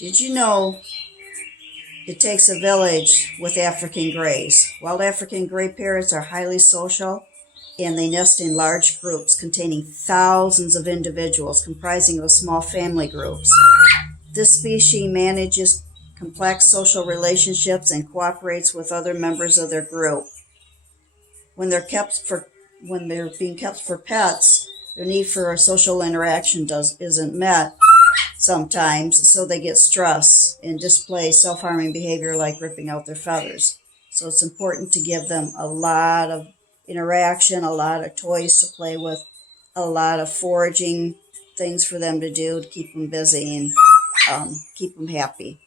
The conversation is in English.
Did you know it takes a village with African greys? Wild African gray parrots are highly social and they nest in large groups containing thousands of individuals comprising of small family groups. This species manages complex social relationships and cooperates with other members of their group. When they're kept for when they're being kept for pets, their need for a social interaction isn't met sometimes, so they get stressed and display self-harming behavior like ripping out their feathers. So it's important to give them a lot of interaction, a lot of toys to play with, a lot of foraging things for them to do to keep them busy and keep them happy.